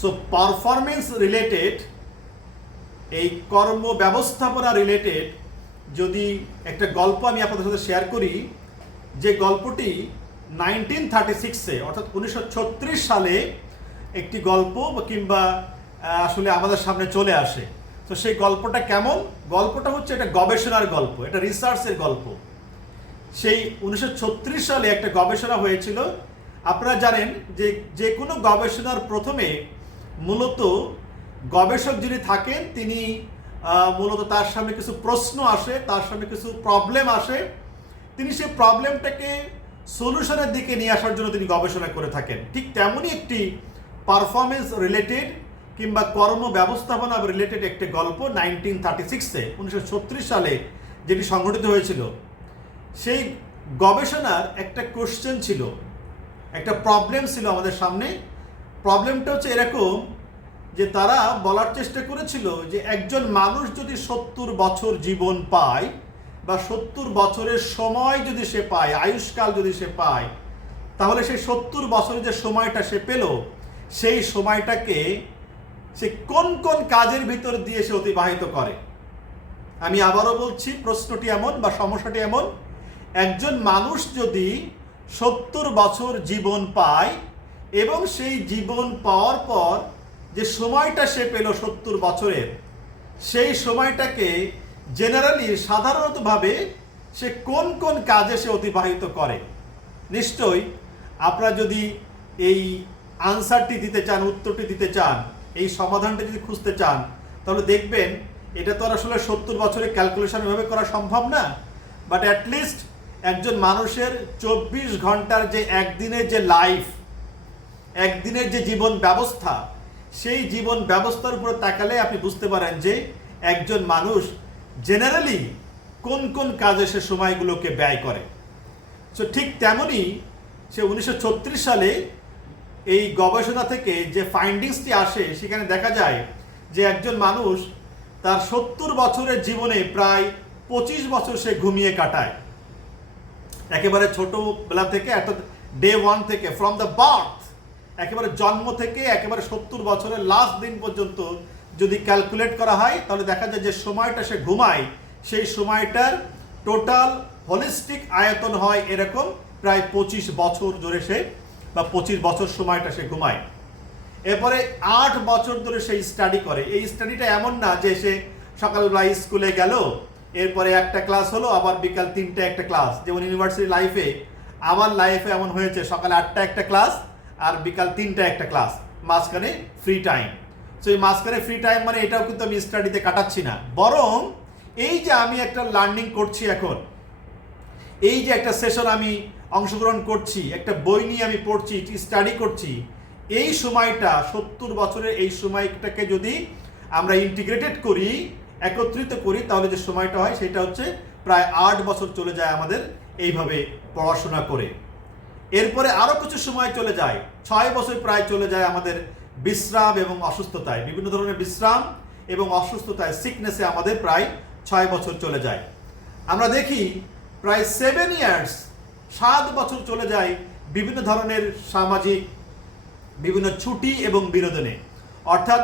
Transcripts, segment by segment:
So performance related, এই কর্ম ব্যবস্থাপনা রিলেটেড যদি একটা গল্প আমি আপনাদের সাথে শেয়ার করি, যে গল্পটি 1936-এ অর্থাৎ 1936 সালে একটি গল্প কিংবা আসলে আমাদের সামনে চলে আসে। তো সেই গল্পটা কেমন? গল্পটা হচ্ছে একটা গবেষণার গল্প, এটা রিসার্চের গল্প। সেই 1936 সালে একটা গবেষণা হয়েছিল। আপনারা জানেন যে যে কোনো গবেষণার প্রথমে মূলত গবেষক যিনি থাকেন তিনি মূলত তার সামনে কিছু প্রশ্ন আসে, তার সামনে কিছু প্রবলেম আসে, তিনি সেই প্রবলেমটাকে সলিউশনের দিকে নিয়ে আসার জন্য তিনি গবেষণা করে থাকেন। ঠিক তেমনই একটি পারফরমেন্স রিলেটেড কিংবা কর্ম ব্যবস্থাপনা রিলেটেড একটি গল্প 1936-এ 1936 সালে যেটি সংঘটিত হয়েছিল। সেই গবেষণার একটা কোশ্চেন ছিল, একটা প্রবলেম ছিল আমাদের সামনে। প্রবলেমটা হচ্ছে এরকম যে তারা বলার চেষ্টা করেছিল যে একজন মানুষ যদি 70 বছর জীবন পায় বা 70 বছরের সময় যদি সে পায়, আয়ুষ্কাল যদি সে পায়, তাহলে সেই 70 বছরের যে সময়টা সে পেল, সেই সময়টাকে সে কোন কোন কাজের ভিতর দিয়ে সে অতিবাহিত করে। আমি আবারও বলছি, প্রশ্নটি এমন বা সমস্যাটি এমন, একজন মানুষ যদি 70 বছর জীবন পায় এবং সেই জীবন পাওয়ার পর যে সময়টা সে পেল 70 বছরের, সেই সময়টাকে জেনারেলি সাধারণতভাবে সে কোন কোন কাজে সে অতিবাহিত করে। নিশ্চয়ই আপনারা যদি এই আনসারটি দিতে চান, উত্তরটি দিতে চান, এই সমাধানটা যদি খুঁজতে চান, তাহলে দেখবেন এটা তো আর আসলে 70 বছরের ক্যালকুলেশন এভাবে করা সম্ভব না। বাট অ্যাটলিস্ট একজন মানুষের 24 ঘন্টার যে একদিনের যে লাইফ, একদিনের যে জীবন ব্যবস্থা, সেই জীবন ব্যবস্থার উপরে তাকালে আপনি বুঝতে পারেন যে একজন মানুষ জেনারেলি কোন কোন কাজে সে সময়গুলোকে ব্যয় করে। সো ঠিক তেমনই সে 1936 সালে এই গবেষণা থেকে যে ফাইন্ডিংসটি আসে, সেখানে দেখা যায় যে একজন মানুষ তার 70 বছরের জীবনে প্রায় 25 বছর সে ঘুমিয়ে কাটায়। একেবারে ছোটবেলা থেকে, অর্থাৎ ডে 1 থেকে, ফ্রম দ্য বার্থ, একেবারে জন্ম থেকে একেবারে 70 বছরের লাস্ট দিন পর্যন্ত যদি ক্যালকুলেট করা হয়, তাহলে দেখা যায় যে সময়টা সে ঘুমায়, সেই সময়টার টোটাল হোলিস্টিক আয়তন হয় এরকম প্রায় 25 বছর ধরে সে, বা 25 বছর সময়টা সে ঘুমায়। এরপরে 8 বছর ধরে সে স্টাডি করে। এই স্টাডিটা এমন না যে সে সকালবেলা স্কুলে গেল, এরপরে একটা ক্লাস হলো, আবার বিকাল 3টে একটা ক্লাস। যেমন ইউনিভার্সিটি লাইফে, আমার লাইফে এমন হয়েছে, সকালে 8টা একটা ক্লাস আর বিকাল 3টে একটা ক্লাস, মাঝখানে ফ্রি টাইম। সো এই মাঝখানে ফ্রি টাইম মানে এটাও কিন্তু আমি স্টাডিতে কাটাচ্ছি না, বরং এই যে আমি একটা লার্নিং করছি এখন, এই যে একটা সেশন আমি অংশগ্রহণ করছি, একটা বই নিয়ে আমি পড়ছি, স্টাডি করছি, এই সময়টা 70 বছরের এই সময়টাকে যদি আমরা ইন্টিগ্রেটেড করি, একত্রিত করি, তাহলে যে সময়টা হয় সেটা হচ্ছে প্রায় 8 বছর চলে যায় আমাদের এইভাবে পড়াশোনা করে। এরপরে আরও কিছু সময় চলে যায়, 6 বছর প্রায় চলে যায় আমাদের বিশ্রাম এবং অসুস্থতায়, বিভিন্ন ধরনের বিশ্রাম এবং অসুস্থতায়, সিকনেসে আমাদের প্রায় 6 বছর চলে যায়। আমরা দেখি প্রায় 7 ইয়ার্স, 7 বছর চলে যায় বিভিন্ন ধরনের সামাজিক, বিভিন্ন ছুটি এবং বিনোদনে, অর্থাৎ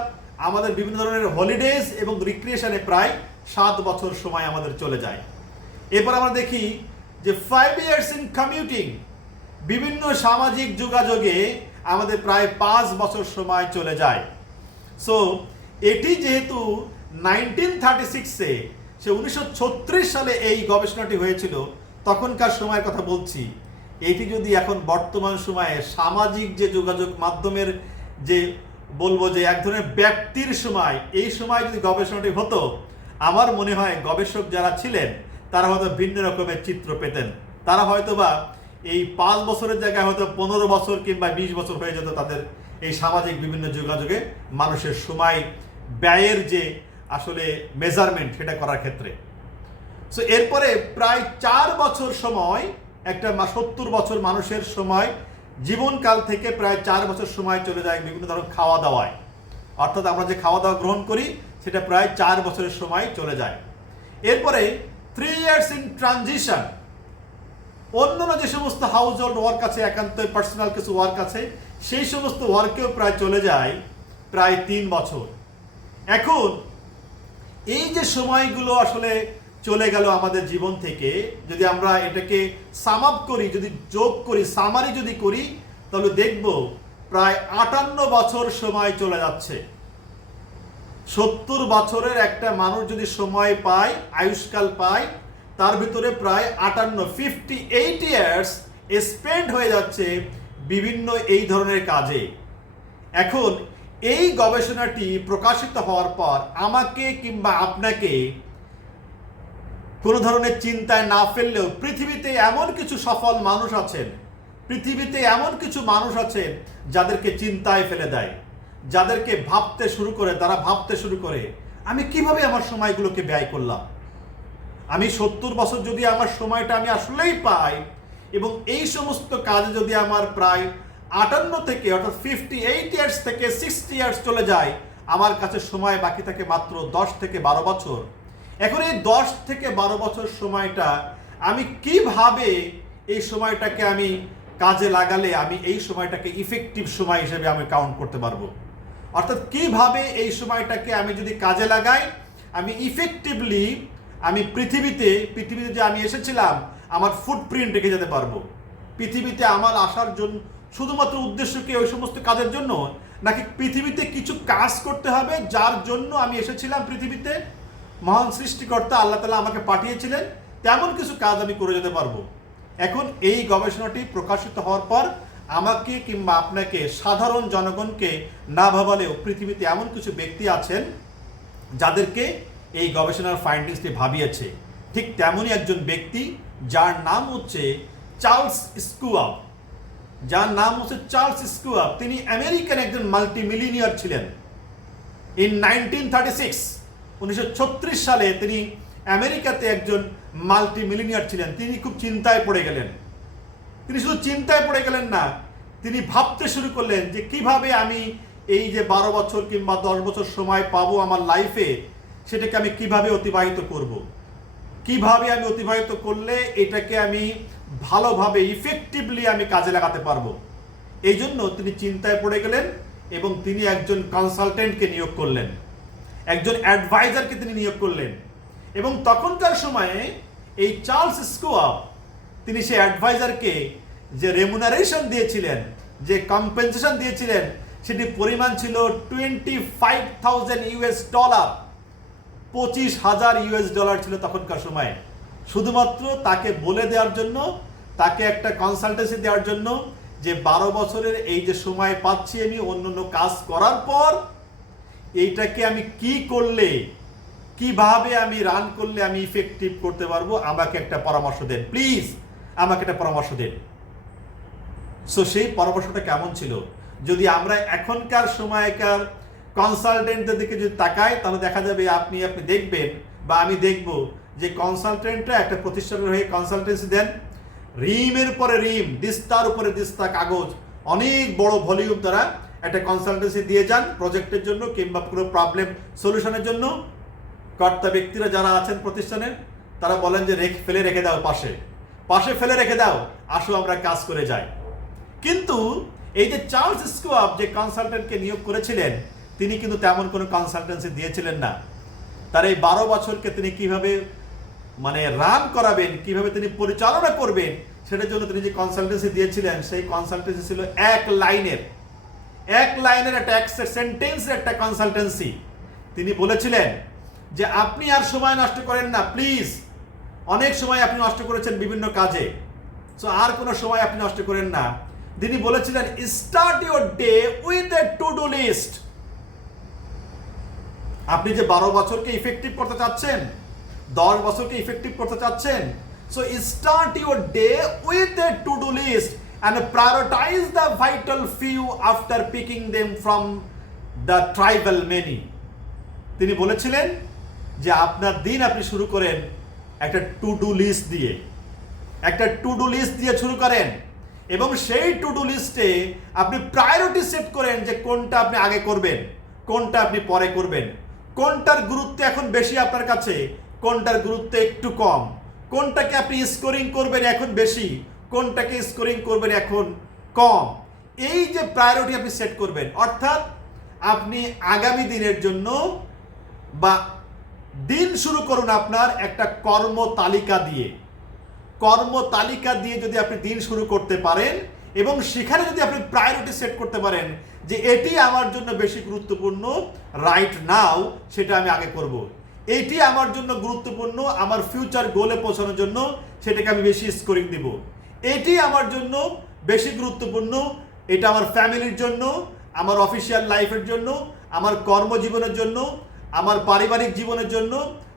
আমাদের বিভিন্ন ধরনের হলিডেজ এবং রিক্রিয়েশনে প্রায় 7 বছর সময় আমাদের চলে যায়। এরপর আমরা দেখি যে 5 ইয়ার্স ইন কমিউটিং, বিভিন্ন সামাজিক যোগাযোগে আমাদের প্রায় 5 বছর সময় চলে যায়। সো এটি যেহেতু 1936-এ, সে 1936 সালে এই গবেষণাটি হয়েছিল, তখনকার সময়ের কথা বলছি। এটি যদি এখন বর্তমান সময়ে সামাজিক যে যোগাযোগ মাধ্যমের যে বলবো যে এক ধরনের ব্যক্তির সময়, এই সময় যদি গবেষণাটি হতো, আমার মনে হয় গবেষক যারা ছিলেন তারা হয়তো ভিন্ন রকমের চিত্র পেতেন। তারা হয়তোবা এই 5 বছরের জায়গায় হয়তো 15 বছর কিংবা 20 বছর হয়ে যেত তাদের এই সামাজিক বিভিন্ন যোগাযোগে মানুষের সময় ব্যয়ের যে আসলে মেজারমেন্ট, সেটা করার ক্ষেত্রে। সো এরপরে প্রায় 4 বছর সময়, একটা 70 বছর মানুষের সময় জীবনকাল থেকে প্রায় 4 বছর সময় চলে যায় বিভিন্ন ধরনের খাওয়া দাওয়ায়, অর্থাৎ আমরা যে খাওয়া দাওয়া গ্রহণ করি সেটা প্রায় 4 বছরের সময় চলে যায়। এরপরে 3 ইয়ার্স ইন ট্রানজিশন, অন্যান্য যে সমস্ত হাউস হোল্ড ওয়ার্ক আছে, একান্ত পার্সোনাল কিছু ওয়ার্ক আছে, সেই সমস্ত ওয়ার্কেও প্রায় চলে যায় প্রায় 3 বছর। এখন এই যে সময়গুলো আসলে চলে গেল আমাদের জীবন থেকে, যদি আমরা এটাকে সাম আপ করি, যদি যোগ করি, সামারি যদি করি, তাহলে দেখব প্রায় 58 বছর সময় চলে যাচ্ছে। 70 বছরের একটা মানুষ যদি সময় পায়, আয়ুষ্কাল পায়, তার ভিতরে প্রায় 58 ইয়ার্স স্পেন্ড হয়ে যাচ্ছে বিভিন্ন এই ধরনের কাজে। এখন এই গবেষণাটি প্রকাশিত হওয়ার পর আমাকে কিংবা আপনাকে কোনো ধরনের চিন্তায় না ফেললেও পৃথিবীতে এমন কিছু সফল মানুষ আছেন, পৃথিবীতে এমন কিছু মানুষ আছেন যাদেরকে চিন্তায় ফেলে দেয়, যাদেরকে ভাবতে শুরু করে, তারা ভাবতে শুরু করে আমি কিভাবে আমার সময়গুলোকে ব্যয় করলাম। আমি 70 বছর যদি আমার সময়টা আমি আসলেই পাই এবং এই সমস্ত কাজে যদি আমার প্রায় 58 থেকে অর্থাৎ 58 ইয়ার্স থেকে 60 ইয়ার্স চলে যায়, আমার কাছে সময় বাকি থাকে মাত্র 10 থেকে 12 বছর। এখন এই 10 থেকে 12 বছর সময়টা আমি কিভাবে এই সময়টাকে আমি কাজে লাগালে আমি এই সময়টাকে ইফেক্টিভ সময় হিসেবে আমি কাউন্ট করতে পারবো। অর্থাৎ কিভাবে এই সময়টাকে আমি যদি কাজে লাগাই আমি ইফেক্টিভলি আমি পৃথিবীতে যে আমি এসেছিলাম আমার ফুটপ্রিন্ট রেখে যেতে পারবো। পৃথিবীতে আমার আসার জন্য শুধুমাত্র উদ্দেশ্য কি ওই সমস্ত কাজের জন্য, নাকি পৃথিবীতে কিছু কাজ করতে হবে যার জন্য আমি এসেছিলাম পৃথিবীতে, মহান সৃষ্টিকর্তা আল্লাহ তাআলা আমাকে পাঠিয়েছিলেন, তেমন কিছু কাজ আমি করে যেতে পারবো। এখন এই গবেষণাটি প্রকাশিত হওয়ার পর আমাকে কিংবা আপনাকে, সাধারণ জনগণকে না ভাবালেও পৃথিবীতে এমন কিছু ব্যক্তি আছেন যাদেরকে এই গবেষণার ফাইন্ডিংসটি ভাবিয়েছে। ঠিক তেমনই একজন ব্যক্তি যার নাম হচ্ছে চার্লস স্কুয়াব। তিনি আমেরিকান একজন মাল্টিমিলিয়নিয়ার ছিলেন। ইন 1936 সালে তিনি আমেরিকাতে একজন মাল্টিমিলিয়নিয়ার ছিলেন। তিনি খুব চিন্তায় পড়ে গেলেন। তিনি শুধু চিন্তায় পড়ে গেলেন না, তিনি ভাবতে শুরু করলেন যে কিভাবে আমি এই যে 12 বছর কিংবা 10 বছর সময় পাবো আমার লাইফে, সেটাকে আমি কিভাবে অতিবাহিত করব, কিভাবে আমি অতিবাহিত করলে এটাকে আমি ভালোভাবে ইফেক্টিভলি আমি কাজে লাগাতে পারবো। এই জন্য তিনি চিন্তায় পড়ে গেলেন এবং তিনি একজন কনসালটেন্টকে নিয়োগ করলেন, একজন অ্যাডভাইজারকে তিনি নিয়োগ করলেন। এবং তখনকার সময়ে এই চার্লস স্কুয়াব তিনি সেই অ্যাডভাইজারকে যে রেমুনারেশন দিয়েছিলেন, যে কম্পেনসেশন দিয়েছিলেন, সেটি পরিমাণ ছিল $25,000 $25,000 ছিল তখনকার সময়ে। শুধুমাত্র তাকে বলে দেওয়ার জন্য, তাকে একটা কনসালটেন্সি দেওয়ার জন্য যে 12 বছরের এই যে সময় পাচ্ছি আমি অন্য কাজ করার পর এইটাকে আমি কি করলে, কিভাবে আমি রান করলে আমি ইফেক্টিভ করতে পারবো, আমাকে একটা পরামর্শ দেন প্লিজ, আমাকে একটা পরামর্শ দেন। সো সেই পরামর্শটা কেমন ছিল? যদি আমরা এখনকার সময়কার কনসালটেন্টদের দিকে যদি তাকাই, তাহলে দেখা যাবে আপনি দেখবেন বা আমি দেখব যে কনসালটেন্টরা একটা প্রতিষ্ঠানের হয়ে কনসালটেন্সি দেন, রিমের পরে রিম, দিস্তার উপরে দিস্তা কাগজ, অনেক বড় ভলিউম তারা একটা কনসালটেন্সি দিয়ে যান প্রজেক্টের জন্য কিংবা পুরো প্রবলেম সলিউশনের জন্য। কর্তা ব্যক্তিরা যারা আছেন প্রতিষ্ঠানের, তারা বলেন যে ফেলে রেখে দাও, পাশে ফেলে রেখে দাও, আসো আমরা কাজ করে যাই। কিন্তু এই যে চার্লস স্কুয়াব যে কনসালটেন্টকে নিয়োগ করেছিলেন, তিনি কিন্তু তেমন কোনো কনসালটেন্সি দিয়েছিলেন না। তার এই 12 বছরকে তিনি কিভাবে রান করাবেন, কিভাবে তিনি পরিচালনা করবেন, সেটার জন্য তিনি যে কনসালটেন্সি দিয়েছিলেন, সেই কনসালটেন্সি ছিল এক লাইনের একটা সেন্টেন্সের একটা কনসালটেন্সি। তিনি বলেছিলেন যে আপনি আর সময় নষ্ট করেন না প্লিজ, অনেক সময় আপনি নষ্ট করেছেন বিভিন্ন কাজে, সো আর কোনো সময় আপনি নষ্ট করেন না। তিনি বলেছিলেন start your day with a to do list. আপনি যে 12 বছরকে ইফেক্টিভ করতে চাচ্ছেন, 10 বছরকে ইফেক্টিভ করতে চাচ্ছেন, so start your day with a to do list and prioritize the vital few after picking them from the tribal many. তিনি বলেছিলেন যে আপনার দিন আপনি শুরু করেন একটা টু ডু লিস্ট দিয়ে শুরু করেন এবং সেই টু ডু লিস্টে আপনি প্রায়োরিটি সেট করেন যে কোনটা আপনি আগে করবেন, কোনটা আপনি পরে করবেন, কোনটার গুরুত্ব এখন বেশি আপনার কাছে, কোনটার গুরুত্ব একটু কম, কোনটাকে আপনি স্কোরিং করবেন এখন বেশি, কোনটাকে স্কোরিং করবেন এখন কম। এই যে প্রায়োরিটি আপনি সেট করবেন, অর্থাৎ আপনি আগামী দিনের জন্য বা দিন শুরু করুন আপনার একটা কর্ম তালিকা দিয়ে। কর্ম তালিকা দিয়ে যদি আপনি দিন শুরু করতে পারেন এবং সেখানে যদি আপনি প্রায়োরিটি সেট করতে পারেন যে এটি আমার জন্য বেশি গুরুত্বপূর্ণ রাইট নাও, সেটা আমি আগে করব। এটি আমার জন্য গুরুত্বপূর্ণ আমার ফিউচার গোলে পৌঁছানোর জন্য, সেটাকে আমি বেশি স্কোরিং দিব। এটি আমার জন্য বেশি গুরুত্বপূর্ণ, এটা আমার ফ্যামিলির জন্য, আমার অফিসিয়াল লাইফের জন্য, আমার কর্মজীবনের জন্য, আমার পারিবারিক জীবনের জন্য,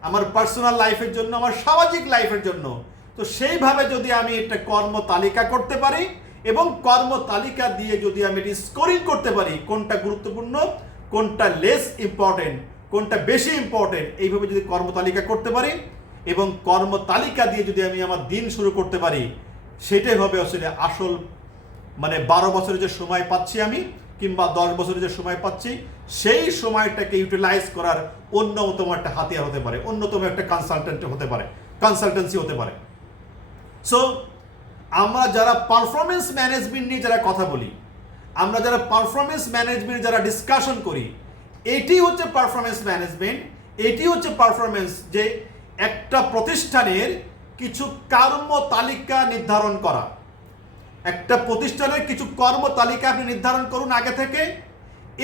আমার পার্সোনাল লাইফের জন্য, আমার সামাজিক লাইফের জন্য। তো সেইভাবে যদি আমি একটা কর্ম তালিকা করতে পারি এবং কর্ম তালিকা দিয়ে যদি আমি এটি স্কোরিং করতে পারি, কোনটা গুরুত্বপূর্ণ, কোনটা লেস ইম্পর্টেন্ট, কোনটা বেশি ইম্পর্টেন্ট, এইভাবে যদি কর্ম তালিকা করতে পারি এবং কর্ম তালিকা দিয়ে যদি আমি আমার দিন শুরু করতে পারি, সেটাই হবে আসলে আসল, মানে 12 বছরের যে সময় পাচ্ছি আমি কিংবা 10 বছরের যে সময় পাচ্ছি, সেই সময়টাকে ইউটিলাইজ করার অন্যতম একটা হাতিয়ার হতে পারে, অন্যতম একটা কনসালটেন্সি হতে পারে। সো আমরা যারা পারফরমেন্স ম্যানেজমেন্ট নিয়ে যারা কথা বলি, আমরা যারা পারফরমেন্স ম্যানেজমেন্ট যারা ডিসকাশন করি, এটি হচ্ছে পারফরমেন্স ম্যানেজমেন্ট, এটি হচ্ছে পারফরমেন্স, যে একটা প্রতিষ্ঠানের কিছু কর্ম তালিকা নির্ধারণ করা। একটা প্রতিষ্ঠানের কিছু কর্ম তালিকা আপনি নির্ধারণ করুন আগে থেকে।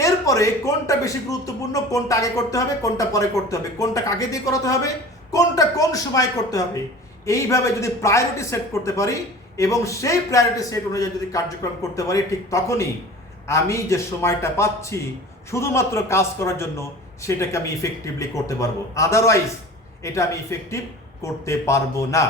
এরপরে কোনটা বেশি গুরুত্বপূর্ণ, কোনটা আগে করতে হবে, কোনটা পরে করতে হবে, কোনটা কাকে দিয়ে করাতে হবে, কোনটা কোন সময় করতে হবে, এইভাবে যদি প্রায়োরিটি সেট করতে পারি এবং সেই প্রায়োরিটি সেট অনুযায়ী যদি কার্যক্রম করতে পারি, ঠিক তখনই আমি যে সময়টা পাচ্ছি শুধুমাত্র কাজ করার জন্য, সেটাকে আমি ইফেক্টিভলি করতে পারবো। আদারওয়াইজ এটা আমি ইফেক্টিভ করতে পারবো না।